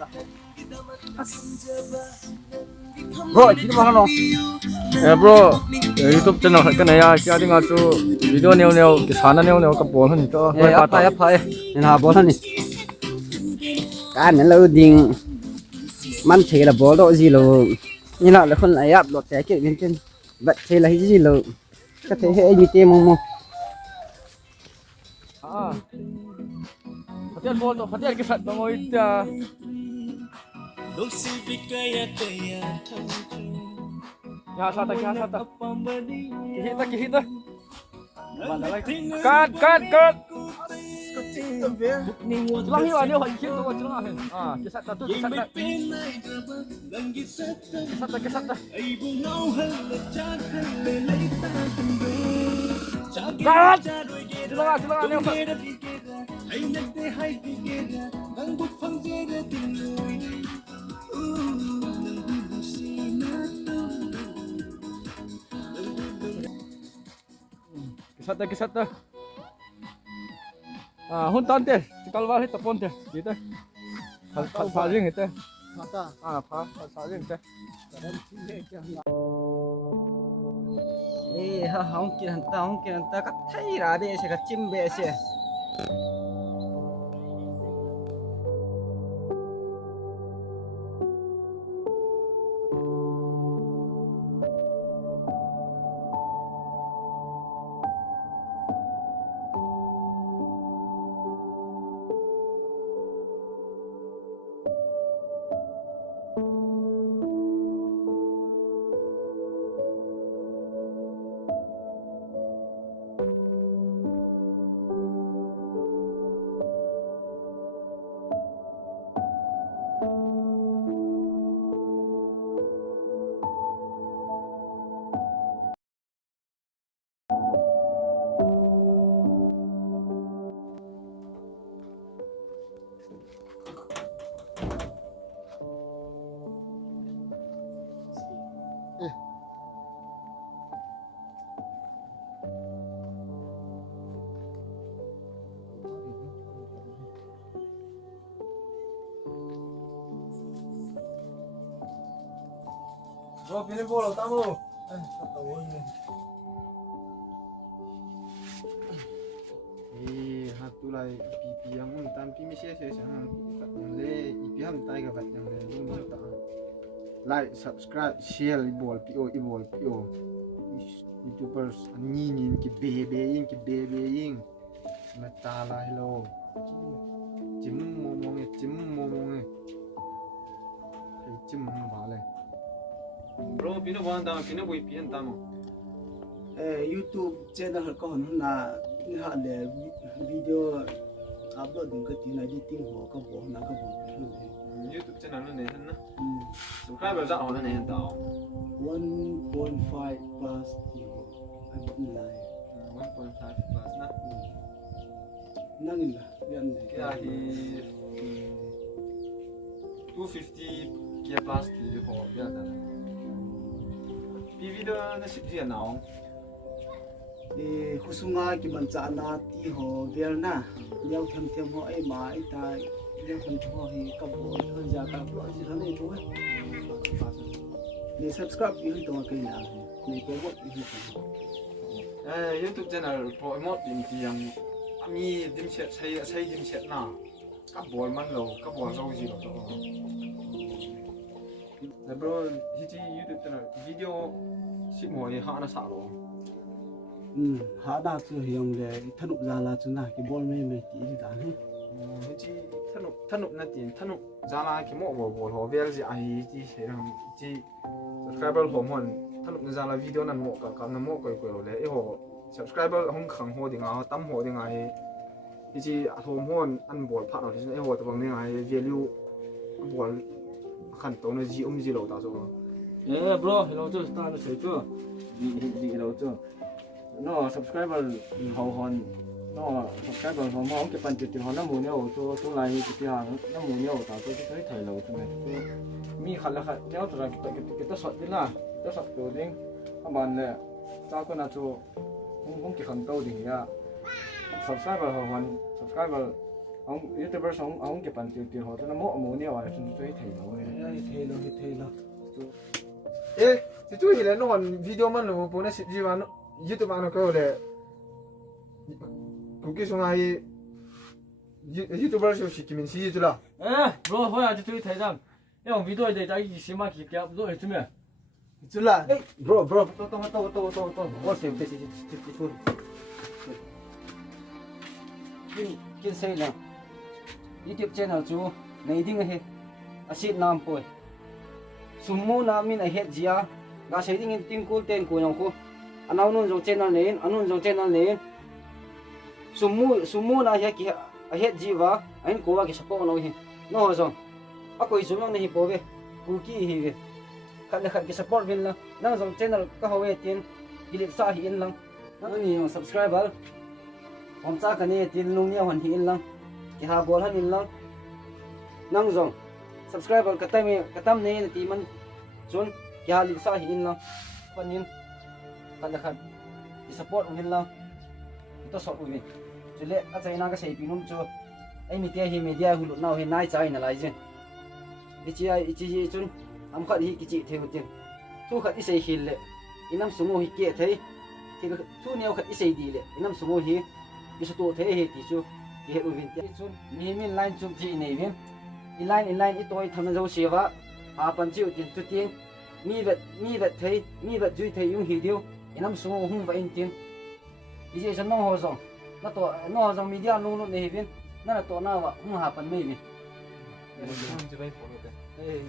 Bro, kita makan dong. Ya bro, YouTube channel kan ya, kita tinggal tu video neo kisah neo ke bola ni tu. Apa ni na bola ni. Kan lo ding man thei la bol do gì lo. Ni la khon ai up lo te ke bin tin. Bat thei la gì lo. Ka thei he ni te mo. Ah. Hatian bol tu, hatian kisah tu mau itu. Ya satu. Kihita. Mana lagi? Cut. Celang hiu ada orang hiu tu celang. Ah, kisah satu. Kisah. Cut. Celang ni apa? Kisah tu. Ah, huntan teh, cikal balik tepon teh, gitu. Saling itu. Ah, saling teh. Hong kita ka thei ra be se ka chim be se. Bro, pilih bola tamu. Hatulai pipi yang untan pi mi se sang le ipi ham tai ga bat yang le lu ta. Like, subscribe, share ibol pio. YouTubers ni ki bebe ying. Matala hello. Chim mo mo nge. Chim ba le. Bro, pino buang tamu, pino bui pian tamu. YouTube channel ko na ni ha le video upload ding ka tin editing ho ka bo na ka bo YouTube channel ni na. Subscriber za ho na ni tao. 1.5 plus I bot live 1.5 plus na. Nangin la yan ne Kaya hi 250 kia plus ki ho ya ta. Video na sipri na husunga ki bancha na ti ho ver na leo them ho ai ma ai ta leo them ho hi ka bo ho ja ka bo ji thane to ni subscribe yi to ka na ni ko bo yi YouTube channel promote din ti yang ami dim set sai dim set na ka bol man lo ka bol zo ji lo to. Bro, hiji YouTube channel video si moi ha na sa lo. Ha da chu hiong le thanu za la chu na ki bol me ti da he. Hiji thanu na tin thanu za la ki mo bol ho vel ji ai ji se ram ji subscriber ho mon thanu na za la video nan mo ka na mo ko lo le e ho subscriber hong khang ho dinga tam ho dinga he. Hiji ho mon an bol pha no e ho to bang dinga he value bol kan to na ji ji lo da zo. Bro, hello tu, start saya tu. Di hello tu. No subscriber hau hon. No subscriber hau mau ke pan ti hon na mu ne o tu lai ti hang na mu ne o ta tu ti thai lo tu ne. Mi khala kha ne o tra kita shot din la. Kita shot tu ding. Aban le. Ta ko na tu hong ki khang to ding ya. Subscriber hau hon, subscriber ông youtuber ông cái bàn tiền họ cho nó mỏ mồ neo à chúng tôi thấy rồi thế là 에 저쪽에 너 비디오만 너 보내 싶지만 유튜브 안에 거래 국기 송아이 유튜버 쇼 시키면 시주라 에 bro thôi à chúng tôi thấy rằng cái ông video này tại gì mà kịp kéo rồi chứ mẹ 줄라 Ê, bro tôi có xem cái phun cái xe là YouTube channel chú này đinh he asit nam poi sumu namin a het zia ga sei ding tin kul ten ko yong ko anau nun jong channel ne anun jong channel ne sumu na he ki a het jiwa ain ko wa ki sapo no hi no jong a ko isum ne hi po ve ku ki hi ve khat ki support vin la nang jong channel ka ho we tin gilik sa hi in lang nang ni subscriber hom cha ka ne tin lung nia hon hi in lang ki ha bol han in lang nang jong subscriber katam ne ti man chun kya li sa hi in lang panin khat i support hin lang to so uwi chule a chaina ka sei pinum chu ai mi te hi media hulu naw he nai chai na lai jen ichi chun am khat hi kichi theu tin thu khat i sei hil le inam sumo hi ke thei thil thu neu khat i sei di le inam sumo hi isu to the he ti chu he uwin ti chun mi min line chu ji nei vin in line i toy tham zo sewa a pan chiu tin tu tin mi vet thei mi vet jui thei yung hi dio inam sumo hum va in tin i je no ho zo na to no zo media nu ne vin na to na wa hum ha pan mei vin 좀 좀 보내 Hey.